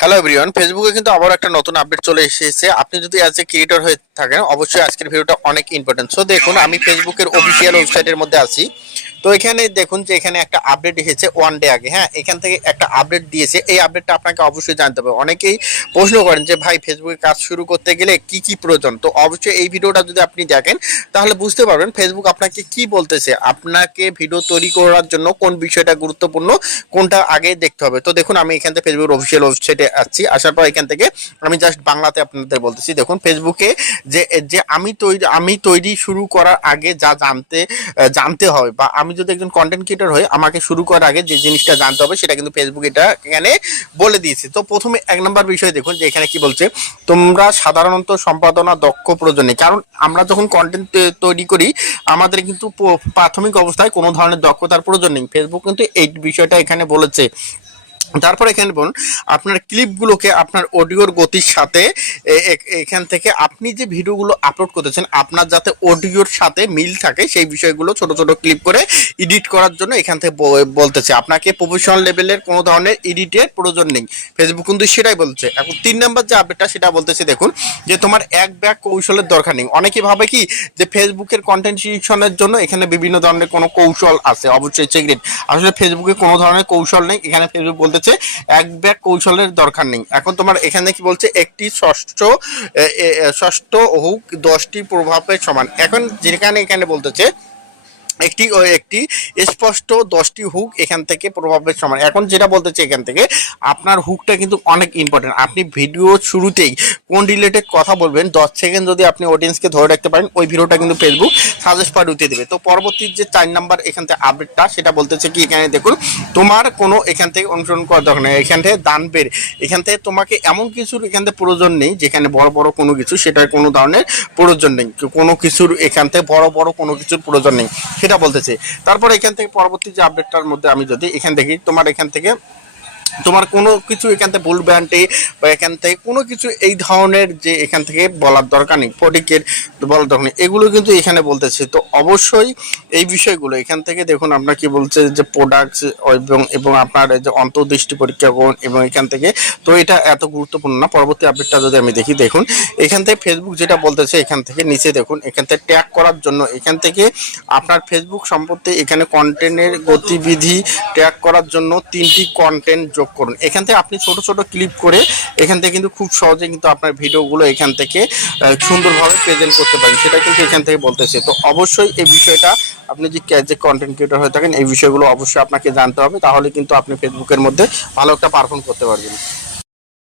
Hello everyone ফেসবুকে কিন্তু আবার একটা নতুন আপডেট চলে এসেছে। আপনি যদি অ্যাজ এ ক্রিয়েটর হয়ে থাকেন, অবশ্যই আজকের ভিডিওটা অনেক ইম্পর্টেন্ট সো দেখুন, আমি ফেসবুকের অফিসিয়াল ওয়েবসাইটের মধ্যে আছি। তো এখানে দেখুন যে এখানে একটা আপডেট এসেছে ওয়ান ডে আগে হ্যাঁ? এখান থেকে একটা আপডেট দিয়েছে। এই আপডেটটা আপনাকে অবশ্যই জানতে হবে। অনেকেই প্রশ্ন করেন যে, ভাই ফেসবুকে কাজ শুরু করতে গেলে কি কি প্রয়োজন? তো অবশ্যই এই ভিডিওটা যদি আপনি দেখেন, তাহলে বুঝতে পারবেন ফেসবুক আপনাকে কি বলতেছে, আপনাকে ভিডিও তৈরি করার জন্য কোন বিষয়টা গুরুত্বপূর্ণ, কোনটা আগে দেখতে হবে। তো দেখুন, আমি এখান থেকে ফেসবুকের অফিসিয়াল ওয়েবসাইটে আসছি আসার পর এখান থেকে আমি জাস্ট বাংলাতে আপনাদের বলতেছি। দেখুন ফেসবুকে যে যে আমি তৈরি আমি তৈরি শুরু করার আগে যা জানতে জানতে হবে বা আমি যদি একজন কন্টেন্ট ক্রিয়েটার হই, আমাকে শুরু করার আগে যে জিনিসটা জানতে হবে, সেটা কিন্তু ফেসবুক এটা এখানে বলে দিয়েছে। তো প্রথমে এক নম্বর বিষয় দেখুন যে এখানে কি বলছে, তোমরা সাধারণত সম্পাদনা দক্ষ প্রয়োজনে, কারণ আমরা যখন কন্টেন্ট তৈরি করি, আমাদের কিন্তু প্রাথমিক অবস্থায় কোনো ধরনের দক্ষতার প্রয়োজন নেই। ফেসবুক কিন্তু এই বিষয়টা এখানে বলেছে। তারপর এখানে বলুন আপনার ক্লিপগুলোকে আপনার অডিওর গতির সাথে এখান থেকে আপনি যে ভিডিওগুলো আপলোড করতেছেন, আপনার যাতে অডিওর সাথে মিল থাকে, সেই বিষয়গুলো ছোট ছোট ক্লিপ করে এডিট করার জন্য এখান থেকে বলতেছে। আপনাকে প্রফেশনাল লেভেলের কোনো ধরনের এডিটের প্রয়োজন নেই। ফেসবুক কিন্তু সেটাই বলছে। এখন তিন নাম্বার যে আপডেটটা সেটা বলতেছে, দেখুন, যে তোমার এক ব্যাগ কৌশলের দরকার নেই। অনেকে ভাবে কি যে ফেসবুকের কন্টেন্ট ক্রিয়েশনের জন্য এখানে বিভিন্ন ধরনের কোনো কৌশল আছে, অবশ্যই চেকরেট আসলে ফেসবুকে কোনো ধরনের কৌশল নেই। এখানে ফেসবুক বলতেছে এক ব্যাগ কৌশলের দরকার নেই। এখন তোমার এখানে কি বলছে, একটি ষষ্ঠ ষষ্ঠ হুক দশটি প্রভাবের সমান। এখন যেখানে এখানে বলতেছে একটি, ও একটি স্পষ্ট দশটি হুক এখান থেকে প্রভাবের সমান। এখন যেটা বলতে চাই এখান থেকে, আপনার হুকটা কিন্তু অনেক ইম্পর্টেন্ট আপনি ভিডিও শুরুতেই কোন রিলেটেড কথা বলবেন, দশ সেকেন্ড যদি আপনি অডিয়েন্সকে ধরে রাখতে পারেন, ওই ভিডিওটা কিন্তু ফেসবুক সাজেস্ট পার উঠিয়ে দেবে। তো পরবর্তী যে চার নাম্বার এখান থেকে আপডেটটা সেটা বলতেছে কি এখানে দেখুন, তোমার কোনো এখান থেকে অনুসরণ করা দরকার নেই। এখান থেকে দান বের। এখান থেকে তোমাকে এমন কিছুর এখান থেকে প্রয়োজন নেই, যেখানে বড় বড় কোনো কিছু, সেটার কোনো ধরনের প্রয়োজন নেই। কোনো কিছুর এখান থেকে বড় বড় কোনো কিছুর প্রয়োজন নেই। সেটা বলতেছি। তারপর এখান থেকে পরবর্তী যে আপডেটটার মধ্যে আমি যদি এখান থেকে তোমার এখান থেকে তোমার কোনো কিছু এখান থেকে ভুল ব্যান্ডে বা এখান থেকে কোনো কিছু এই ধরনের যে এখান থেকে বলার দরকার নেই ফটিকের বলার দরকার নেই, এগুলো কিন্তু এখানে বলতেছে। তো অবশ্যই এই বিষয়গুলো, এখান থেকে দেখুন আপনার কি বলছে যে প্রোডাক্টস এবং এবং আপনার যে অন্তর্দৃষ্টি পরীক্ষা করুন এবং এখান থেকে, তো এটা এত গুরুত্বপূর্ণ না। পরবর্তী আপডেটটা যদি আমি দেখি, দেখুন, এখান থেকে ফেসবুক যেটা বলতেছে, এখান থেকে নিচে দেখুন, এখান থেকে ট্যাগ করার জন্য, এখান থেকে আপনার ফেসবুক সম্পর্কে এখানে কন্টেন্টের গতিবিধি ট্যাগ করার জন্য তিনটি কন্টেন্ট যোগ করুন। এখান থেকে আপনি ছোট ছোট ক্লিপ করে এখান থেকে কিন্তু খুব সহজে কিন্তু আপনার ভিডিওগুলো এখান থেকে সুন্দরভাবে প্রেজেন্ট করতে পারেন। সেটা কিন্তু এখান থেকে বলতেছে। তো অবশ্যই এই বিষয়টা আপনি যে যে কন্টেন্ট ক্রিয়েটর হয়ে থাকেন, এই বিষয়গুলো অবশ্যই আপনাকে জানতে হবে। তাহলে কিন্তু আপনি ফেসবুকের মধ্যে ভালো একটা পারফর্ম করতে পারবেন।